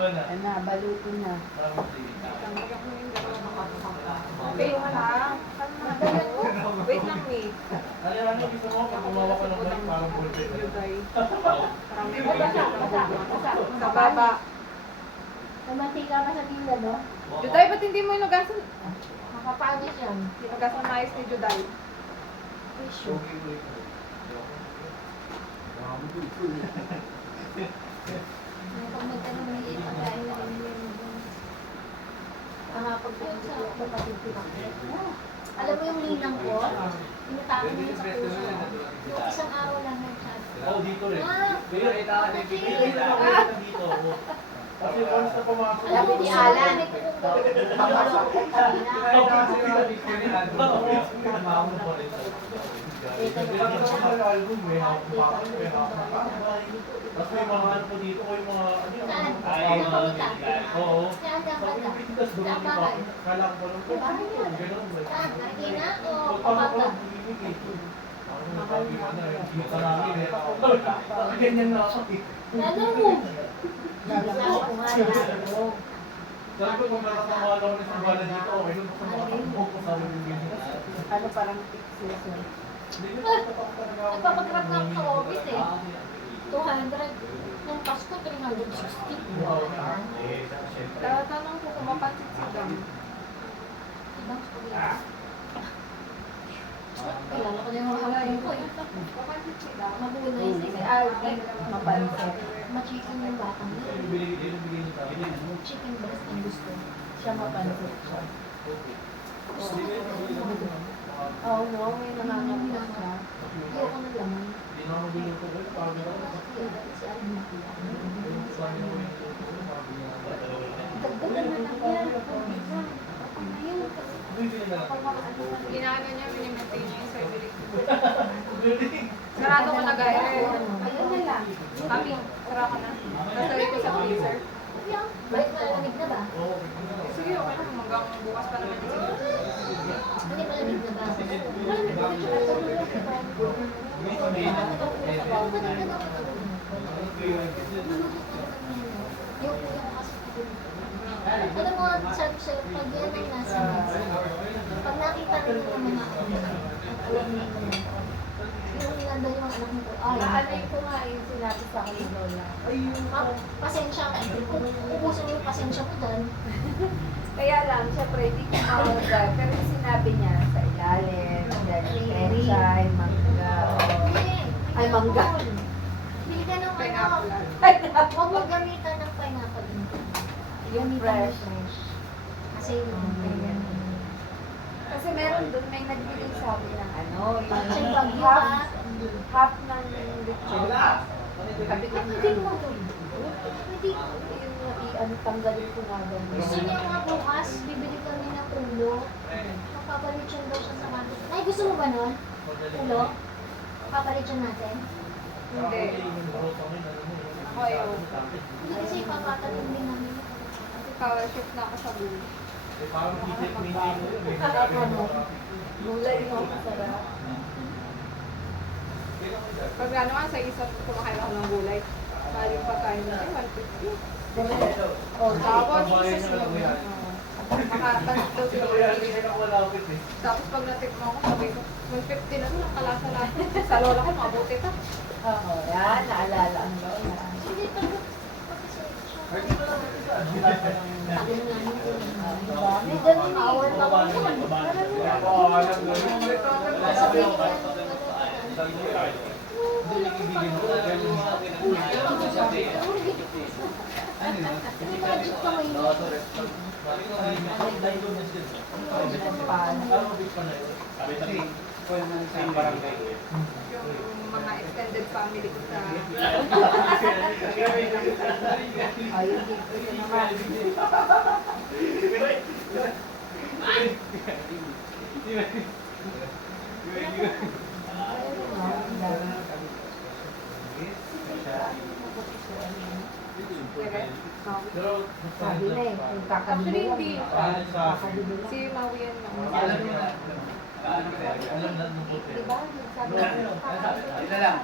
Iba na. Ano na, baluto na. Parang. Wait na lang. Wait lang, eh. Ano ano gusto mo? Pag kumawa ka ng balik, parang may Basa, basa, basa. Sa baba. Namantika ka sa tila, no? Juday, ba't hindi mo inugasan? Makapagod yan. Inugasan maayos ni Juday. Tissue. Okay, wait. Pag magtanong ng iit, pagkain na rin yun. Ah, pagkain sa kapatid ko na. Alam mo yung linang ko? Tinatapon mo sa puso. Yung isang araw lang nag-chat. Oo, dito rin. Ah, Dito rin. bakit? Dito rin ako dito. Kasi once na pumasok. Alam mo, ako, gusto Alan. ko- May kukumpara ko kanina. Sila. Tapos may mga ano po dito, o yung mga, ano yung mga- Oo. Ko, Saan dito bahay? ako. Kala ko lang, Sa yun. ganun. Saan? Marikina o ko yung. Bakit ganyan na ako. Lalo mo. Lalo ko nga. Sabi ko, kung daw na sa bala dito, okay lang sa mga takbo ko, ko ganyan. Ano parang fixes yun? Nagpapagrab nga ako sa office eh. 200. Nung Pasko, 360. Oo. Tatanong ko kung mapansin si Dam. Ibang spaghetti. Kilala ko na yung mga halayin ko eh. Mapansin si Dam. Mabunay si si Alvin. Mapansin. Machicken yung batang din, sa akin. Chicken breast ang gusto. Siya mapansin siya. Gusto Oo, oh, no. May nangangamin siya. Ayoko ng laman. Hindi na ako bilhin ko. eh, parang niya, Dagdagan na lang yan. Okay na yun. bibili na lang. Ginaano niya, minimaintain niya yung surgery. Sarado ko na gaya. Ayun na lang. Mami, sara ko na. Kasali ko sa freezer. Yung, bait malamig na ba? Oo. Sige, okay lang. Hanggang bukas pa naman yung siya. Alam mo, sabi sa'yo, pag yan ang nasa mesa, pag nakita rin ng mga alam mo yung nandun yung anak nito, ay, Naalay ko nga yung sinabi sa akin ni Lola. ma, pasensya ka, kung ubusin yung pasensya mo doon, Kaya lang, syempre, hindi ko makawagan. Pero yung sinabi niya, sa ilalim, then chai, mangga, o-. Ay, mangga. Bili ka ng ano, Pineapple. huwag mo gamitan ng pineapple. yung Gamitan fresh. ng fresh. Kasi yung Ayan. Kasi meron doon, may nagbigay sa akin ng ano, yung bagyo half, ha. Half ng lechon. Sabi ko, Pwede mo doon. Pwede. yung i-ano, tanggalin ko nga Gusto ganun. niya nga bukas, bibili kami ng ulo. Papalitsyon daw siya sa market. Ay, gusto mo ba nun? Ulo? Papalitsyon natin? Hindi. Ako ayaw. Hindi kasi papatalim din namin. Kasi power shift na ako sa bulo. Parang higit minti mo yun eh. Ano? Gulay mo, masarap. Pag ano nga, sa isang kumakain ako ng gulay. Mahal yung pagkain natin, 150. Oh, Tapos, isa sila. wala ako eh. Tapos pag natikman ko, sabi ko, 150 na nun, ang kalasa lahat. Sa lola ko, mabuti ka. Oo, yan, naalala ang lola. Hindi, pag Ay, dito sa ano. Sabi na namin ko. Diba? Ko ko. Ko yan. Hindi, ibigin mo. Ganun sa May budget ka may Yung mga extended family ko sa... Ayun, dito naman. Sabi na eh, Actually, hindi. Si Maui yan yung... Alam niyo na. Alam na ng puti. Diba? Sabi ko, Ito lang.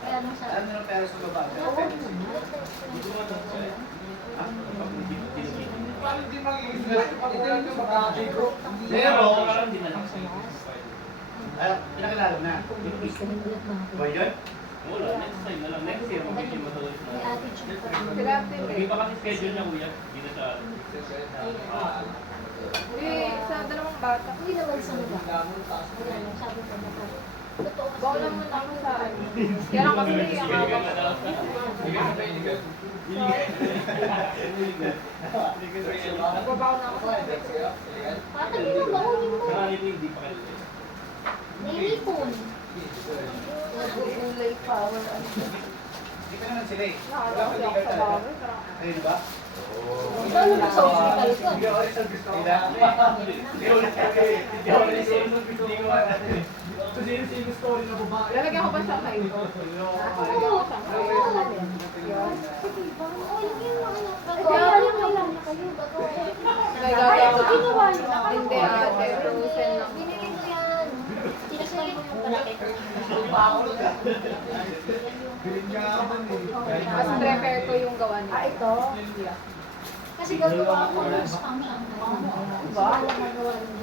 Nung. Alam mo ng pera sa baba. Oo. Pero, Parang di na lang ay, pinakilala mo na. Ba yun? Wala, next time na. Next year, magiging matuloy na. Sila active Hindi eh. pa kasi schedule niya, kuya. Hindi na. Ah, Hindi, sa dalawang bata. Hindi naman sa mga. Kaya lang, sabi ko na ako sa ano. Kaya lang kasi ang na. Ako sa Patay mo, bakunin mo. Nito hindi pa kayo. Nainipon. Nagugulay power. Hindi ka naman sila eh. Ako sa bawal. Parang Ayun, ba? Ikaw naman sa hospital ka. Hindi ako rin sa gusto ko. Diba? Hindi ko na Hindi ko na Hindi ko na Kasi yung same story na babae. lalagyan ko ba siya kayo? Oo. Oo. Yung yung yung na yung Nagagawa. Hindi ate, frozen lang. Binili ko yan. Sinasay ko yung palaki. Mas prepare ko yung gawa niya. Ah, ito? Kasi gagawa ako ng spam siya. Iba?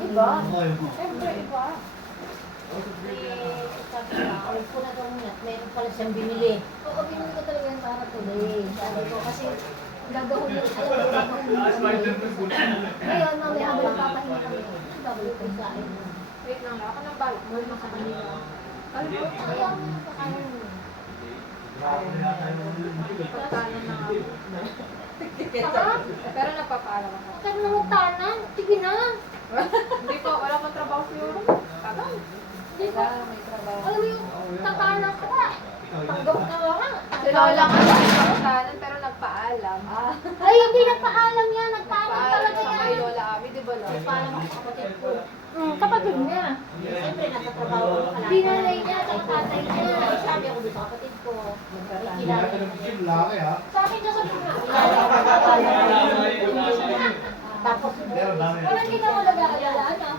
Iba? Siyempre, iba. Eh, sabi ko, ay po na daw niya. Meron pala siyang binili. Oo, binili ko talaga yung para today. Sabi ko, kasi gagawin yun. Alam ko, gagawin yun. Ngayon, mamaya habang papahinga kami. Gagawin ko sa akin. Wait lang, ako ng balik. More sa kanila. Ano po? Ayaw mo na kakain mo. Pagkano na ako. Pero nagpapaalam ako. Huwag ka na magtanan. Sige na. Hindi po, wala pang trabaho siguro. Tagal. Hindi ko. may trabaho. Alam mo yung tatanan ka na. Tanggap ka nga. Nagpapaalam pero nagpaalam. Ah, Ay, hindi nagpaalam yan. Nagpaalam Nagpaalam talaga siya kay yan. Lola Ami, di ba? Nagpaalam ako sa kapatid ko. Niya. Siyempre, nagtatrabaho ko kalaki. Binalay niya, sa tatay niya. Ay, sabi ako doon sa. Kilala niya. Sa akin siya sabi. Tapos, wala hindi ka wala gaalala, ano?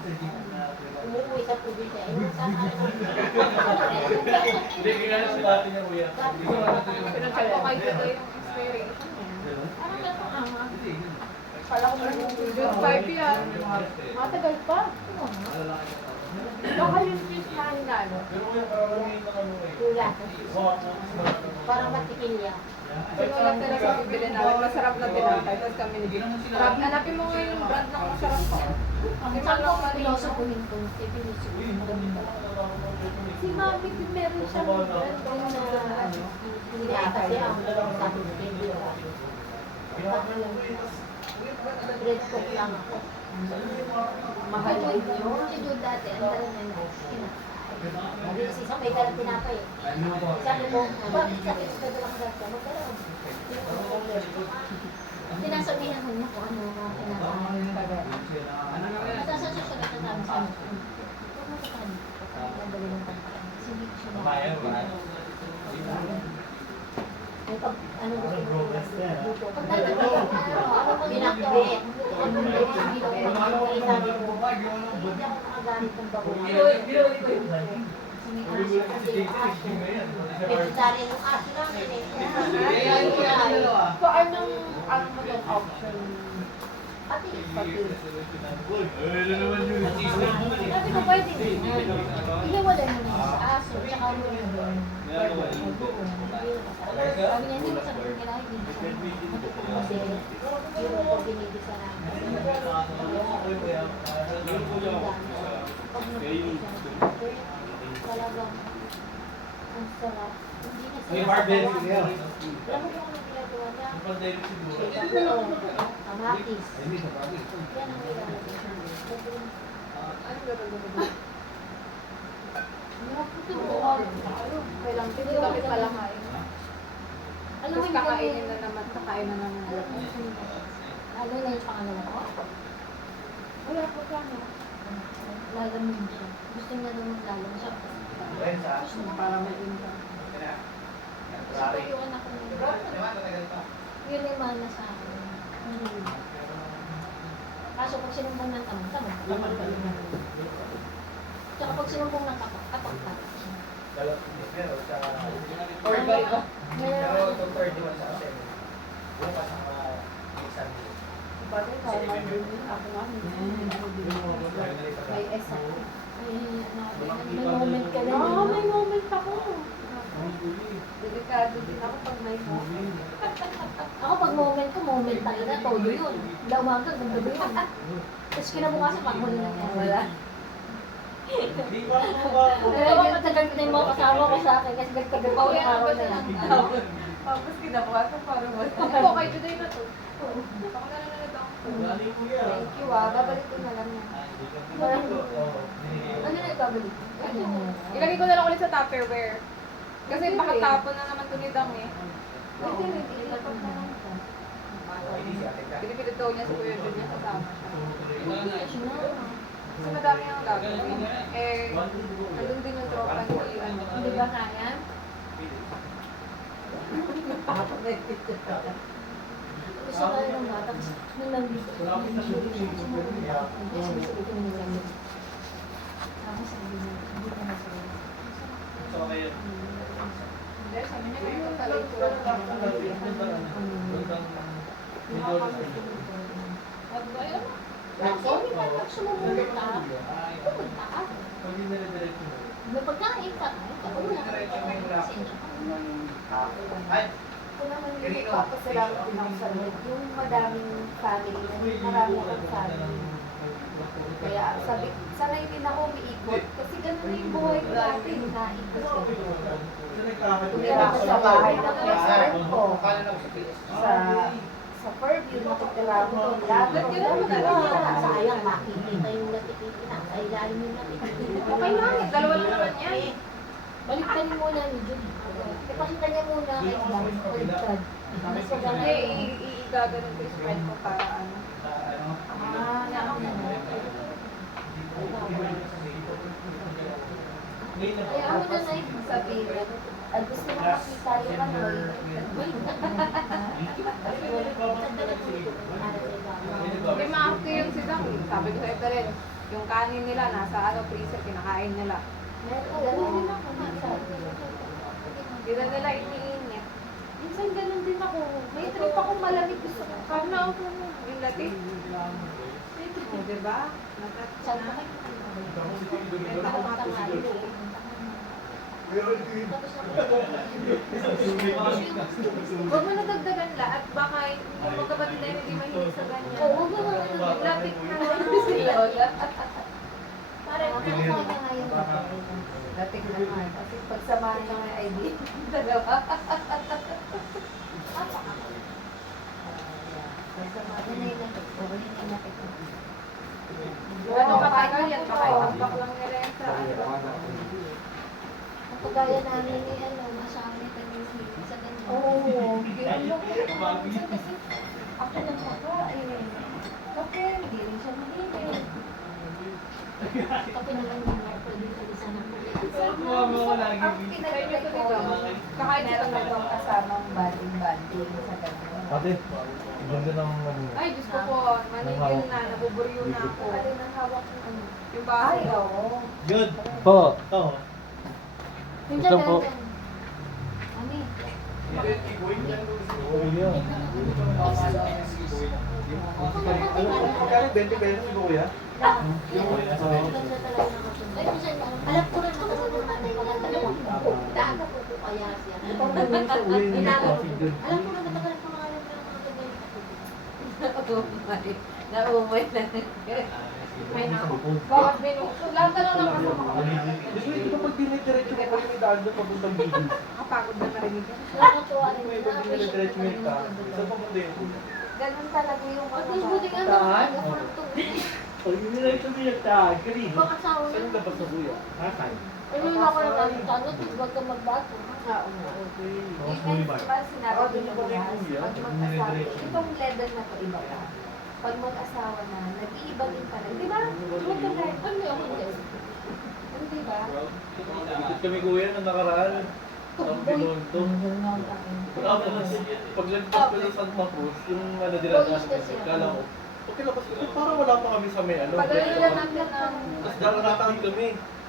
Umuwi sa probinsya. Eh, Hindi, kaya sa dati niya, kuya. Pinagpapakay ko yung niya. Parang ka ama. Kala ko June 5 yan. Matagal pa. Baka yung man na ano. May ano. Wow, Parang matikilya. Si Lola talaga bibili namin. Masarap na tinapay. Tapos kami ni Rap, hanapin mo nga yung brand ng masarap pa. Ang saan ko pilosopuhin ko. Ko. Si Mami, meron siyang ano na ano. Hindi kasi ang sabi ko Red cook lang ako. Mahal yun yun. Si Jude dati, ang dala na na. Sabi si isa may dala tinapay. Sabi ko, bakit sa akin sa dalang dati? Magdala ko. Tinasabihan ko niya kung ano ang tinapay. Matasan siya siya nagsasabi sa amin. Huwag mo sa kanya. Nagdali ng pagkain. Kasi hindi siya na. Kaya, wala. Ay, pag ano ano. Ano. Ano kasi yung asin. Vegetarian eh. Ano yung option? Pati. Yun? Sabi ko pwede. Ihiwalay mo na sa aso. Tsaka mo na doon. Sabi niya, hindi mo sabi nila, hindi mo. Kasi, yung ko binibisa namin. Pag nagpipisa na, talagang, ang sarap. Hindi na May sarap. barbell Alam siya. mo kung ano. Kamatis. Yan ang nilalagay. Ano gagawin? Ano? Kailang din kami pala kain. Alam mo kakainin na naman, kakain na naman. Ano na yung pangalawa ko? Wala po plano. Lalamin siya. Gusto niya naman lalamin siya. Para may income. Gusto ko yung anak ko. Yun yung mahal na sa akin. Hmm. Kaso pag sinumbong ng tamang, tamang, tamang pa rin. Tsaka pag sinumbong ng kapak, kapak pa. Third ba ito? Ngayon, Pero itong third one sa asin. Bukas ang exam. Bakit ka? Tama din yun. Ako nga. May ano, may moment ka na. Oo, may moment ako. Delikado din ako pag may moment. Ako pag moment ko, moment talaga, todo yun. Wala umaga, ganda ba yun? Tapos kinabukasan, pag huli na yan. Wala. Hindi ba ako ba? Ako matagal na yung mga kasama ko sa akin kasi nagtagal ko yung araw na yan. Tapos kinabukasan parang wala. Ako po, kay today na to. Ako na lang na ako. Ko. Thank you ah. Babalik ko na lang yan. Binigay Ano na ibabalik? Ilagay ko na lang ulit sa Tupperware. Kasi baka tapon na naman to ni Dang eh. Pwede rin. Ilapag na lang ko. Pinipilit daw niya sa kuya doon niya kasama siya. Kasi madami ang gagawin. Eh, nandun din yung tropa ni ano. Hindi ba kaya? Gusto ko ng bata kasi nung nandito. Tapos sabi niya, hindi ka na sila. So, kaya, Hindi, sabi niya ano sa inyo. At ba yun? Kasi hindi ka pag sumumunod ka, pumunta ka. pag hindi nire-diretso mo. Ka, ka. Ka. Ay, naman yung nagpapasalamat din ako sa. Yung madaming family, marami akong family. Kaya sabi, sanay din ako umiikot. Kasi ganun na yung buhay ko dati. Naikot ko. Sa nagkakataon. Tumira ako sa bahay ng friend ko. Sa. Sa sa Fairview, nakitira ako doon. Lahat Ba't yun naman doon. Sayang, makikita yung nakikita na. Sa ilalim yung nakikita. Okay lang, eh. dalawa lang naman yan. Baliktarin muna ni Jun. Ipakita niya muna kay. Baliktad. Mas maganda. Hindi, igaganon ko yung friend ko para ano. Ah, nauna na. Kaya ako na na Sabihin, at gusto mo makita yung ano, May maarte yung silang. Sabi ko sa ito rin, yung kanin nila nasa ano, freezer, kinakain nila. ganun din ako. Hindi na nila iniinit. Minsan ganun din ako. May trip akong malamig gusto ko. Kaya na ako yung latin. O, diba? Natat- Saan na. ka Benta ko mga tusi. Huwag mo nadagdagan la at baka yung magkapatid na yun hindi mahilig sa ganyan. Oo, huwag mo Yung latik na Si Lola. Parang ako niya ngayon. Dating na nga. Kasi pagsamahan ng ID. Dalawa. Ano na yung nakit ko? Ano yung nakit? Ano katagal yan? Baka itampak lang nila yan sa ano. Namin ni ano, asawa ni Kanini sa ganyan. Oo. Ano ko? Kasi ako makain. Kape, hindi rin siya mahilig. Kape na lang yung mga pwede sa isa ng Tuwa mo ako lagi. Ang pinagkakay ko, Kakain siya meron ng akong kasamang banding-banding sa ganun. Ate, ganda ng ano. Ay, Diyos ko po, manigil na, nabuburyo na ako. Alin ang hawak ng ano? Yung baso. Ay, oo. Good. Po. Oo. Minsan Ito po. Ano eh? Oo, yun. Ano, magkano 20 pesos si Kuya? Alam ko mga kasunod natin, mga po po kaya siya. Alam ko na matagal ang pangalan ng mga ganyan. Naumay na. May na. Bawat minuto. Lahat na lang ng kasama ko. Gusto hindi ko pag dinidiretso ko kayo may daan doon papuntang bigil. Nakapagod na. Nakakatuwa rin. May pag dinidiretso mo yung ka, saan papunta yun? Ganun talaga yung At mga mas buti nga naman, ako ng tubig. Pag dinidiretso mo yung ka, kanina. Ibang asawa Saan na. labas sa Kuya? Nakay. Ano yun ako ng ano, tanong, huwag kang magbago. Oo nga. Okay. Even pa sinabi Ah, ko yung kuya, pag mag-asawa, itong level na to iba pa. Pag mag-asawa na, nag-iiba din pa rin. Di ba? Huwag ka kahit, Ano yun, hindi. ano di ba? Ikot kami kuya nung nakaraan. Ang pinunto. Tapos, paglagpas ko ng Santa Cruz, yung ano dinadaan ko, kala ko, okay labas ko, eh, parang wala pa kami sa may ano. Padali diretso lang kami. natin ng... Tapos daranataan kami.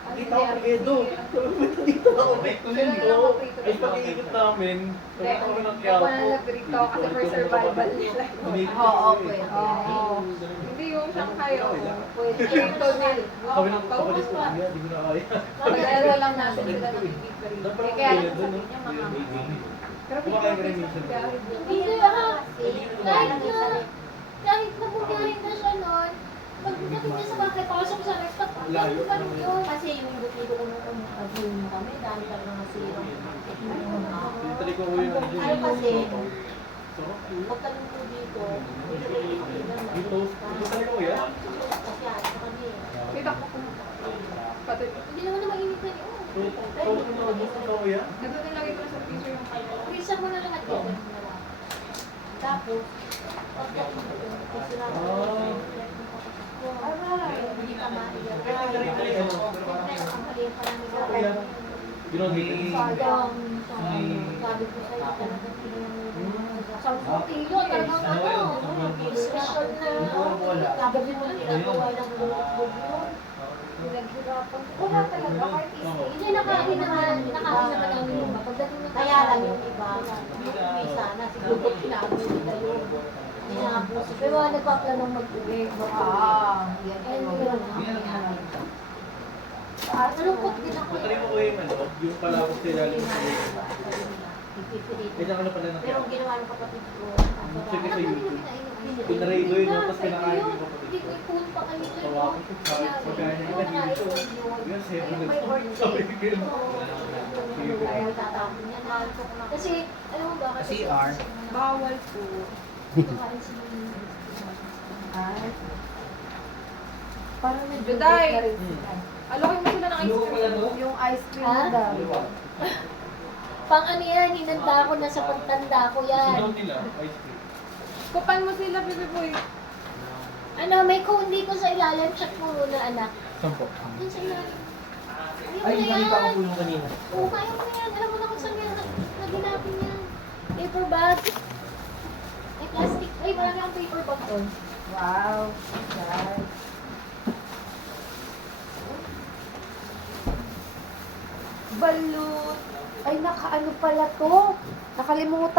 Kita ko kay Edo. Pumunta dito ako. Na lang kaprito. Ay, pag-iikot namin. Pag kami ng Ako Quiapo. na nag-rito kasi for survival nila. Oo, pwede. Oo. Hindi yung Shanghai, oo. Pwede. Dito nil. Kami ng kapalis ko. Hindi, hindi ko na kaya. Pagdala lang natin sila ng. Dapat Eh, ako kaya lang doon, sabi niya mga Pero Kumakain ka rin 50 minsan. pesos biyahe. Hindi ah. Kahit na, kahit na bumiyahin na siya noon, pagdating niya sa bahay, pasok sa rest stop, ganun pa rin yun. Kasi yung butido ko nung umuwi mo kami, dami ka na nasirang Tinatali ko ko yung ano dyan. Ano kasi, pagtanong ko dito, Dito, dito sa ko yan. Kasi ano kami, Kita ko kung hindi naman na mainit na yun. So, so, so, so, so, yan. Lagi ko na sa picture yung kanya. Prisa mo na lahat yun. Tapos, Wala talaga, artist. Hindi, nakain naman, nakain naman yung iba. Pagdating ng Kaya lang yung iba, yung may sana, siguro pinagod nila yun. Sinabos. Pero wala nagpaplanong mag-uwi. Ah, yan. Nalungkot din ako. Matali mo ko yung ano, yung palabas yung Pipilitin. Kaya ano pala na Pero ginawa ng kapatid ko, Check it sa YouTube. Pinarey ko yun, tapos pinakain ko kapatid ko. ipun pa. Tawakan ko, pagkain dito? Yun, seven na Sabi ko yun. Kasi, alam mo ba, kasi CR. Bawal po. Parang medyo Juday. na rin sila. Alokin mo sila ng ice cream. Yung ice cream Ha? na daw. Pang ano yan, hinanda ko na sa pagtanda ko yan. Sinaw nila, ice cream. Kupan mo sila, Bebe Boy. Ano, may cone dito sa ilalim. Check mo muna, anak. Sampo. Dun sa ilalim. Ay, Ayaw mo ko na yan. yung kanina. Oo, kaya mo na yan. Alam mo na kung saan yan. Naginapin yan. Paper bag. Ay, marami akong paper bag doon. Wow. Guys. Balut. Ay, nakaano pala to. Nakalimutan.